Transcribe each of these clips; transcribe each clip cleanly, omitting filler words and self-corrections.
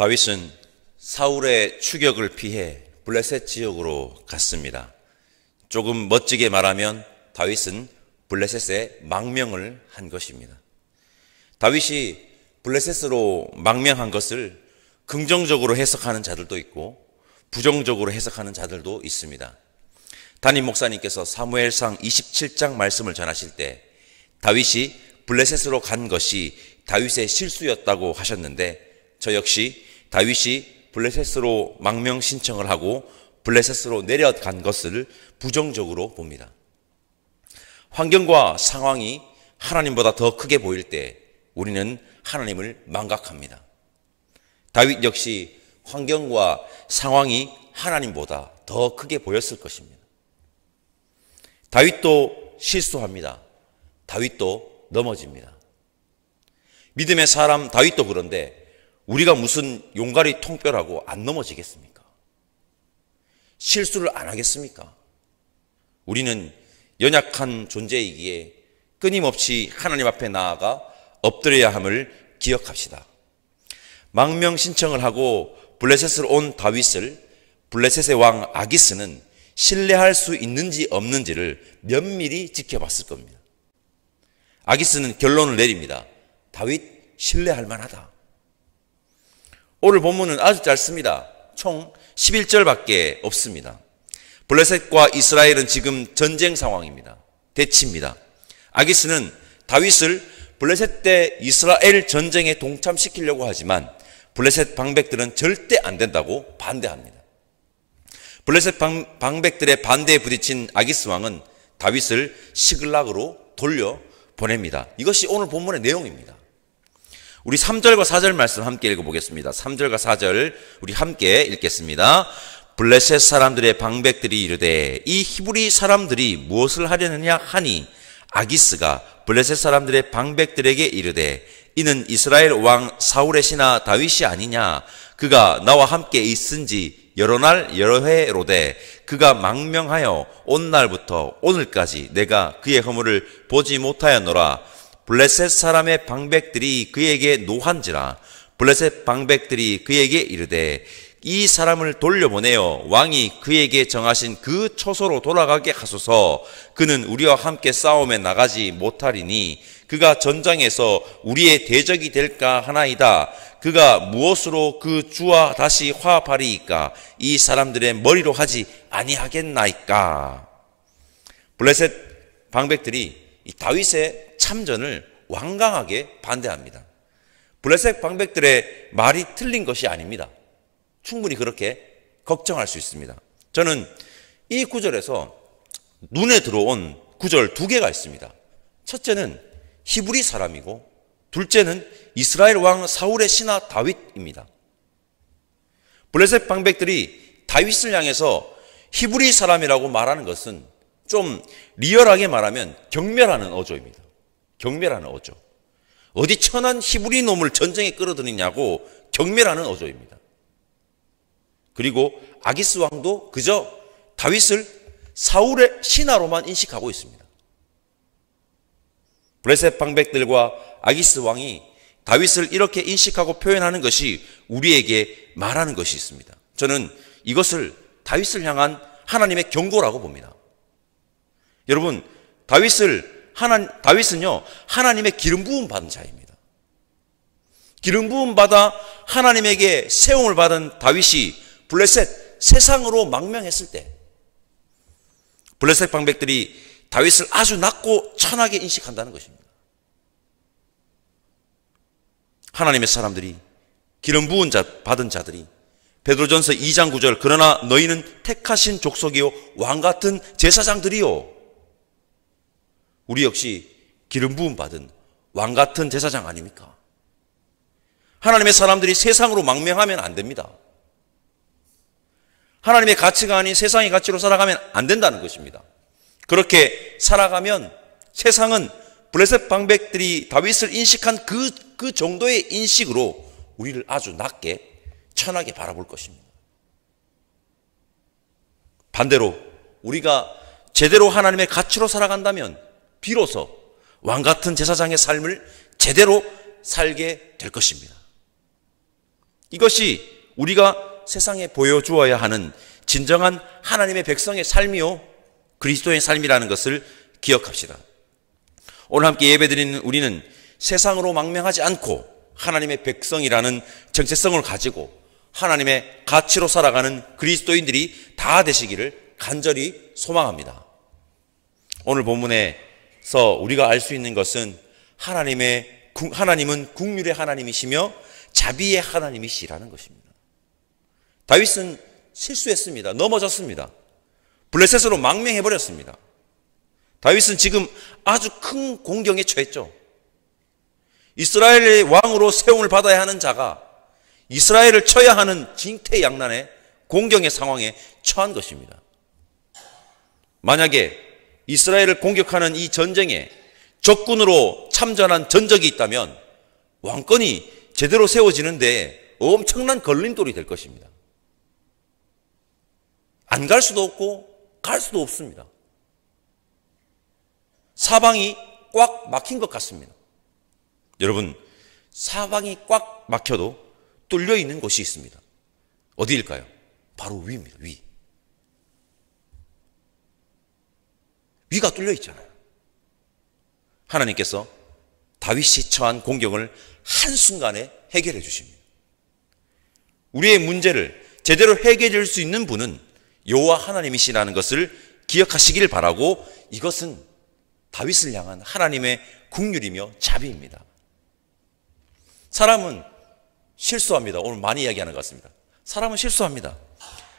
다윗은 사울의 추격을 피해 블레셋 지역으로 갔습니다. 조금 멋지게 말하면 다윗은 블레셋에 망명을 한 것입니다. 다윗이 블레셋으로 망명한 것을 긍정적으로 해석하는 자들도 있고 부정적으로 해석하는 자들도 있습니다. 담임 목사님께서 사무엘상 27장 말씀을 전하실 때 다윗이 블레셋으로 간 것이 다윗의 실수였다고 하셨는데, 저 역시 다윗이 블레셋으로 망명 신청을 하고 블레셋으로 내려간 것을 부정적으로 봅니다. 환경과 상황이 하나님보다 더 크게 보일 때 우리는 하나님을 망각합니다. 다윗 역시 환경과 상황이 하나님보다 더 크게 보였을 것입니다. 다윗도 실수합니다. 다윗도 넘어집니다. 믿음의 사람 다윗도 그런데 우리가 무슨 용가리 통뼈라고 안 넘어지겠습니까? 실수를 안 하겠습니까? 우리는 연약한 존재이기에 끊임없이 하나님 앞에 나아가 엎드려야 함을 기억합시다. 망명 신청을 하고 블레셋으로 온 다윗을 블레셋의 왕 아기스는 신뢰할 수 있는지 없는지를 면밀히 지켜봤을 겁니다. 아기스는 결론을 내립니다. 다윗 신뢰할 만하다. 오늘 본문은 아주 짧습니다. 총 11절밖에 없습니다. 블레셋과 이스라엘은 지금 전쟁 상황입니다. 대치입니다. 아기스는 다윗을 블레셋 때 이스라엘 전쟁에 동참시키려고 하지만 블레셋 방백들은 절대 안 된다고 반대합니다. 블레셋 방백들의 반대에 부딪힌 아기스 왕은 다윗을 시글락으로 돌려보냅니다. 이것이 오늘 본문의 내용입니다. 우리 3절과 4절 말씀 함께 읽어보겠습니다. 3절과 4절 우리 함께 읽겠습니다. 블레셋 사람들의 방백들이 이르되 이 히브리 사람들이 무엇을 하려느냐 하니 아기스가 블레셋 사람들의 방백들에게 이르되 이는 이스라엘 왕 사울의 신하 다윗이 아니냐. 그가 나와 함께 있은지 여러 날 여러 해로되 그가 망명하여 온 날부터 오늘까지 내가 그의 허물을 보지 못하였노라. 블레셋 사람의 방백들이 그에게 노한지라. 블레셋 방백들이 그에게 이르되 이 사람을 돌려보내어 왕이 그에게 정하신 그 초소로 돌아가게 하소서. 그는 우리와 함께 싸움에 나가지 못하리니 그가 전장에서 우리의 대적이 될까 하나이다. 그가 무엇으로 그 주와 다시 화합하리이까? 이 사람들의 머리로 하지 아니하겠나이까? 블레셋 방백들이 이 다윗의 참전을 완강하게 반대합니다. 블레셋 방백들의 말이 틀린 것이 아닙니다. 충분히 그렇게 걱정할 수 있습니다. 저는 이 구절에서 눈에 들어온 구절 두 개가 있습니다. 첫째는 히브리 사람이고 둘째는 이스라엘 왕 사울의 신하 다윗입니다. 블레셋 방백들이 다윗을 향해서 히브리 사람이라고 말하는 것은 좀 리얼하게 말하면 경멸하는 어조입니다. 경멸하는 어조. 어디 천한 히브리 놈을 전쟁에 끌어들이냐고 경멸하는 어조입니다. 그리고 아기스 왕도 그저 다윗을 사울의 신하로만 인식하고 있습니다. 블레셋 방백들과 아기스 왕이 다윗을 이렇게 인식하고 표현하는 것이 우리에게 말하는 것이 있습니다. 저는 이것을 다윗을 향한 하나님의 경고라고 봅니다. 여러분, 다윗은요 하나님의 기름 부음 받은 자입니다. 기름 부음 받아 하나님에게 세움을 받은 다윗이 블레셋 세상으로 망명했을 때 블레셋 방백들이 다윗을 아주 낮고 천하게 인식한다는 것입니다. 하나님의 사람들이 기름 부은 받은 자들이 베드로전서 2장 9절 그러나 너희는 택하신 족속이요 왕같은 제사장들이요. 우리 역시 기름 부음 받은 왕같은 제사장 아닙니까? 하나님의 사람들이 세상으로 망명하면 안 됩니다. 하나님의 가치가 아닌 세상의 가치로 살아가면 안 된다는 것입니다. 그렇게 살아가면 세상은 블레셋 방백들이 다윗을 인식한 그 정도의 인식으로 우리를 아주 낮게 천하게 바라볼 것입니다. 반대로 우리가 제대로 하나님의 가치로 살아간다면 비로소 왕같은 제사장의 삶을 제대로 살게 될 것입니다. 이것이 우리가 세상에 보여주어야 하는 진정한 하나님의 백성의 삶이요, 그리스도의 삶이라는 것을 기억합시다. 오늘 함께 예배드리는 우리는 세상으로 망명하지 않고 하나님의 백성이라는 정체성을 가지고 하나님의 가치로 살아가는 그리스도인들이 다 되시기를 간절히 소망합니다. 오늘 본문에서 우리가 알 수 있는 것은 하나님은 긍휼의 하나님이시며 자비의 하나님이시라는 것입니다. 다윗은 실수했습니다. 넘어졌습니다. 블레셋으로 망명해버렸습니다. 다윗은 지금 아주 큰 공경에 처했죠. 이스라엘의 왕으로 세움을 받아야 하는 자가 이스라엘을 쳐야 하는 징태양난의 공경의 상황에 처한 것입니다. 만약에 이스라엘을 공격하는 이 전쟁에 적군으로 참전한 전적이 있다면 왕권이 제대로 세워지는데 엄청난 걸림돌이 될 것입니다. 안 갈 수도 없고 갈 수도 없습니다. 사방이 꽉 막힌 것 같습니다. 여러분, 사방이 꽉 막혀도 뚫려 있는 곳이 있습니다. 어디일까요? 바로 위입니다. 위가 뚫려 있잖아요. 하나님께서 다윗이 처한 공경을 한순간에 해결해 주십니다. 우리의 문제를 제대로 해결해 줄 수 있는 분은 여호와 하나님이시라는 것을 기억하시길 바라고, 이것은 다윗을 향한 하나님의 긍휼이며 자비입니다. 사람은 실수합니다. 오늘 많이 이야기하는 것 같습니다. 사람은 실수합니다.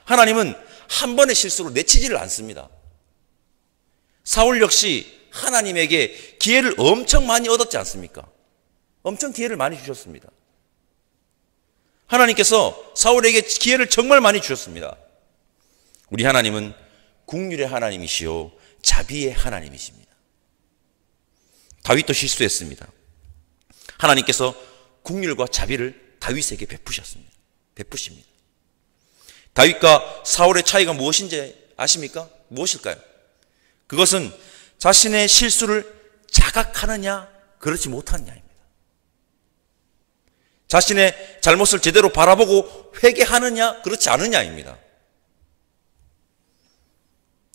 하나님은 한 번의 실수로 내치지를 않습니다. 사울 역시 하나님에게 기회를 엄청 많이 얻었지 않습니까? 엄청 기회를 많이 주셨습니다. 하나님께서 사울에게 기회를 정말 많이 주셨습니다. 우리 하나님은 긍휼의 하나님이시요 자비의 하나님이십니다. 다윗도 실수했습니다. 하나님께서 긍휼과 자비를 다윗에게 베푸십니다. 다윗과 사울의 차이가 무엇인지 아십니까? 무엇일까요? 그것은 자신의 실수를 자각하느냐 그렇지 못하느냐입니다. 자신의 잘못을 제대로 바라보고 회개하느냐 그렇지 않느냐입니다.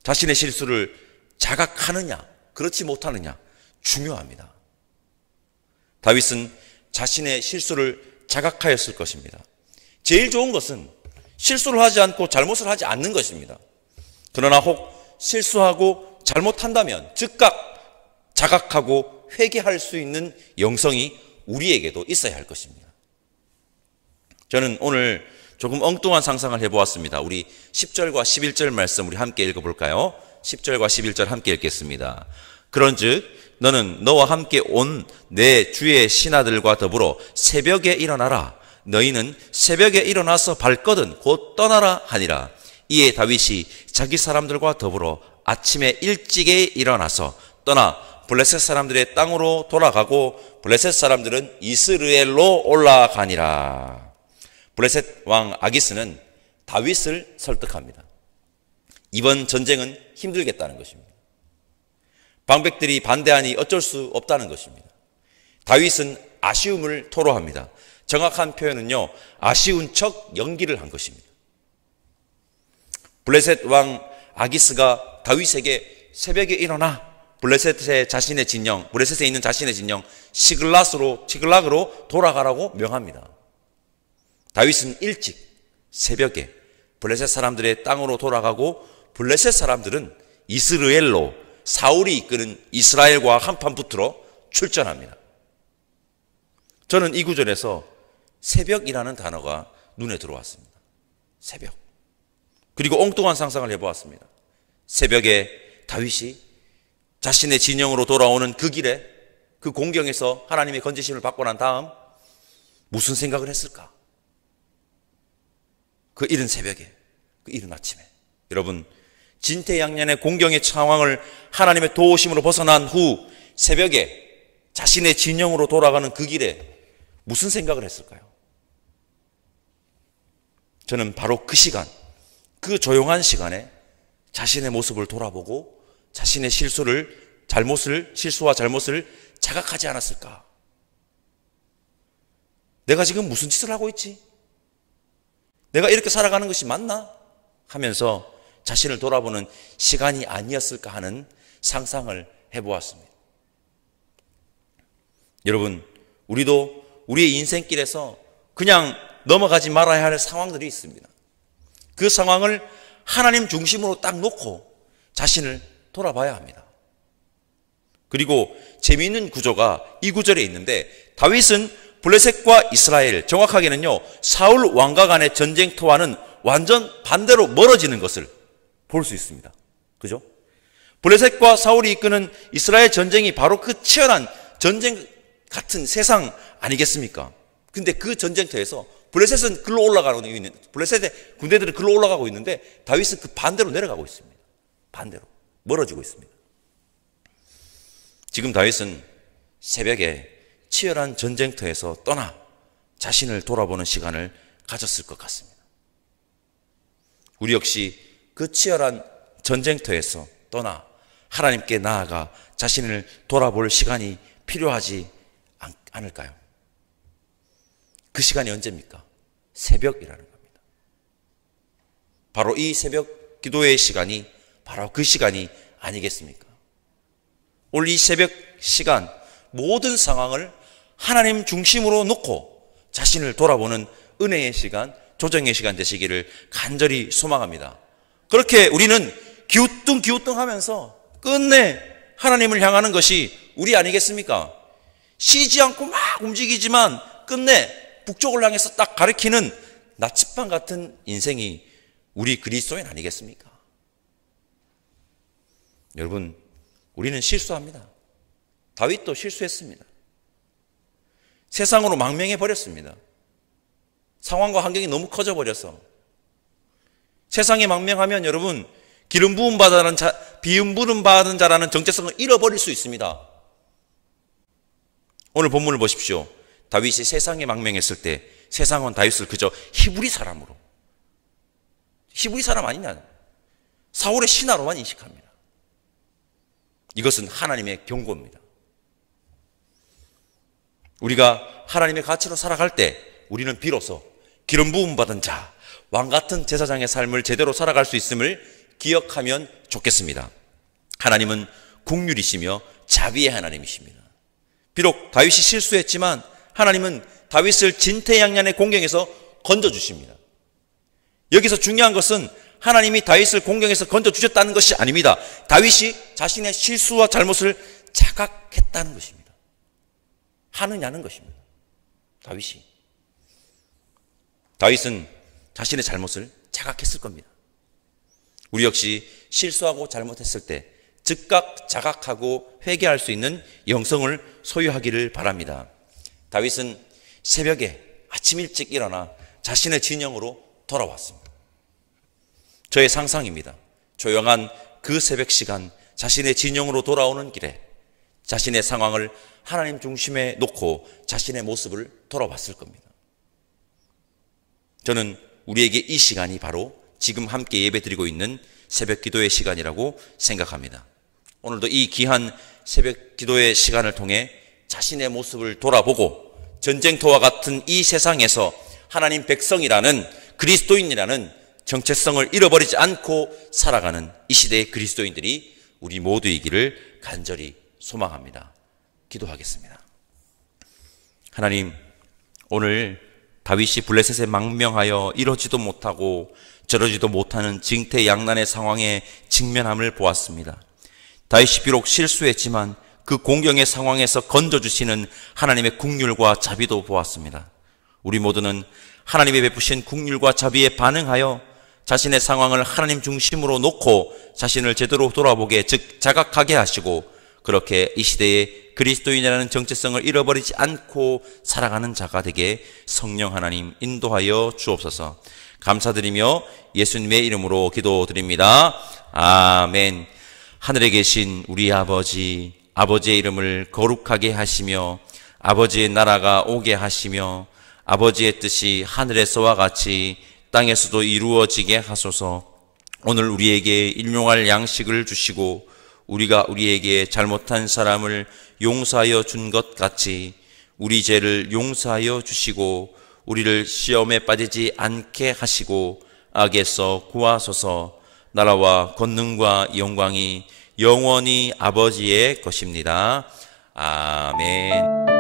자신의 실수를 자각하느냐 그렇지 못하느냐 중요합니다. 다윗은 자신의 실수를 자각하였을 것입니다. 제일 좋은 것은 실수를 하지 않고 잘못을 하지 않는 것입니다. 그러나 혹 실수하고 잘못한다면 즉각 자각하고 회개할 수 있는 영성이 우리에게도 있어야 할 것입니다. 저는 오늘 조금 엉뚱한 상상을 해보았습니다. 우리 10절과 11절 말씀 우리 함께 읽어볼까요? 10절과 11절 함께 읽겠습니다. 그런즉 너는 너와 함께 온 내 주의 신하들과 더불어 새벽에 일어나라. 너희는 새벽에 일어나서 발거든 곧 떠나라 하니라. 이에 다윗이 자기 사람들과 더불어 아침에 일찍에 일어나서 떠나 블레셋 사람들의 땅으로 돌아가고 블레셋 사람들은 이스르엘로 올라가니라. 블레셋 왕 아기스는 다윗을 설득합니다. 이번 전쟁은 힘들겠다는 것입니다. 방백들이 반대하니 어쩔 수 없다는 것입니다. 다윗은 아쉬움을 토로합니다. 정확한 표현은요, 아쉬운 척 연기를 한 것입니다. 블레셋 왕 아기스가 다윗에게 새벽에 일어나 블레셋에 있는 자신의 진영 시글락으로 돌아가라고 명합니다. 다윗은 일찍 새벽에 블레셋 사람들의 땅으로 돌아가고 블레셋 사람들은 이스라엘로 사울이 이끄는 이스라엘과 한판 붙으러 출전합니다. 저는 이 구절에서 새벽이라는 단어가 눈에 들어왔습니다. 새벽. 그리고 엉뚱한 상상을 해보았습니다. 새벽에 다윗이 자신의 진영으로 돌아오는 그 길에 그 공경에서 하나님의 건지심을 받고 난 다음 무슨 생각을 했을까? 그 이른 새벽에, 그 이른 아침에. 여러분, 진퇴양난의 공경의 상황을 하나님의 도우심으로 벗어난 후 새벽에 자신의 진영으로 돌아가는 그 길에 무슨 생각을 했을까요? 저는 바로 그 시간, 그 조용한 시간에 자신의 모습을 돌아보고 자신의 실수와 잘못을 자각하지 않았을까? 내가 지금 무슨 짓을 하고 있지? 내가 이렇게 살아가는 것이 맞나? 하면서 자신을 돌아보는 시간이 아니었을까 하는 상상을 해보았습니다. 여러분, 우리도 우리의 인생길에서 그냥 넘어가지 말아야 할 상황들이 있습니다. 그 상황을 하나님 중심으로 딱 놓고 자신을 돌아봐야 합니다. 그리고 재미있는 구조가 이 구절에 있는데, 다윗은 블레셋과 이스라엘, 정확하게는요 사울 왕과 간의 전쟁터와는 완전 반대로 멀어지는 것을 볼 수 있습니다. 그죠? 블레셋과 사울이 이끄는 이스라엘 전쟁이 바로 그 치열한 전쟁 같은 세상 아니겠습니까? 근데 그 전쟁터에서 블레셋은 글로 올라가고 있는, 블레셋의 군대들은 글로 올라가고 있는데 다윗은 그 반대로 내려가고 있습니다. 반대로 멀어지고 있습니다. 지금 다윗은 새벽에 치열한 전쟁터에서 떠나 자신을 돌아보는 시간을 가졌을 것 같습니다. 우리 역시 그 치열한 전쟁터에서 떠나 하나님께 나아가 자신을 돌아볼 시간이 필요하지 않을까요? 그 시간이 언제입니까? 새벽이라는 겁니다. 바로 이 새벽 기도의 시간이 바로 그 시간이 아니겠습니까? 오늘 이 새벽 시간, 모든 상황을 하나님 중심으로 놓고 자신을 돌아보는 은혜의 시간, 조정의 시간 되시기를 간절히 소망합니다. 그렇게 우리는 기우뚱기우뚱하면서 끝내 하나님을 향하는 것이 우리 아니겠습니까? 쉬지 않고 막 움직이지만 끝내 북쪽을 향해서 딱 가리키는 나침반 같은 인생이 우리 그리스도인 아니겠습니까? 여러분, 우리는 실수합니다. 다윗도 실수했습니다. 세상으로 망명해 버렸습니다. 상황과 환경이 너무 커져 버려서. 세상에 망명하면 여러분, 기름 부음 받은 자, 비음 부름 받은 자라는 정체성을 잃어버릴 수 있습니다. 오늘 본문을 보십시오. 다윗이 세상에 망명했을 때 세상은 다윗을 그저 히브리 사람으로, 히브리 사람 아니냐, 사울의 신하로만 인식합니다. 이것은 하나님의 경고입니다. 우리가 하나님의 가치로 살아갈 때 우리는 비로소 기름 부음 받은 자, 왕 같은 제사장의 삶을 제대로 살아갈 수 있음을 기억하면 좋겠습니다. 하나님은 긍휼이시며 자비의 하나님이십니다. 비록 다윗이 실수했지만 하나님은 다윗을 진퇴양난의 공경에서 건져주십니다. 여기서 중요한 것은 하나님이 다윗을 공경에서 건져주셨다는 것이 아닙니다. 다윗이 자신의 실수와 잘못을 자각했다는 것입니다. 하느냐는 것입니다. 다윗은 자신의 잘못을 자각했을 겁니다. 우리 역시 실수하고 잘못했을 때 즉각 자각하고 회개할 수 있는 영성을 소유하기를 바랍니다. 다윗은 새벽에 아침 일찍 일어나 자신의 진영으로 돌아왔습니다. 저의 상상입니다. 조용한 그 새벽 시간, 자신의 진영으로 돌아오는 길에 자신의 상황을 하나님 중심에 놓고 자신의 모습을 돌아봤을 겁니다. 저는 우리에게 이 시간이 바로 지금 함께 예배드리고 있는 새벽 기도의 시간이라고 생각합니다. 오늘도 이 귀한 새벽 기도의 시간을 통해 자신의 모습을 돌아보고 전쟁터와 같은 이 세상에서 하나님 백성이라는, 그리스도인이라는 정체성을 잃어버리지 않고 살아가는 이 시대의 그리스도인들이 우리 모두이기를 간절히 소망합니다. 기도하겠습니다. 하나님, 오늘 다윗이 블레셋에 망명하여 이러지도 못하고 저러지도 못하는 징태양난의 상황에 직면함을 보았습니다. 다윗이 비록 실수했지만 그 공경의 상황에서 건져주시는 하나님의 긍휼과 자비도 보았습니다. 우리 모두는 하나님의 베푸신 긍휼과 자비에 반응하여 자신의 상황을 하나님 중심으로 놓고 자신을 제대로 돌아보게, 즉 자각하게 하시고, 그렇게 이 시대에 그리스도인이라는 정체성을 잃어버리지 않고 살아가는 자가 되게 성령 하나님 인도하여 주옵소서. 감사드리며 예수님의 이름으로 기도드립니다. 아멘. 하늘에 계신 우리 아버지, 아버지의 이름을 거룩하게 하시며 아버지의 나라가 오게 하시며 아버지의 뜻이 하늘에서와 같이 땅에서도 이루어지게 하소서. 오늘 우리에게 일용할 양식을 주시고 우리가 우리에게 잘못한 사람을 용서하여 준 것 같이 우리 죄를 용서하여 주시고 우리를 시험에 빠지지 않게 하시고 악에서 구하소서. 나라와 권능과 영광이 영원히 아버지의 것입니다. 아멘.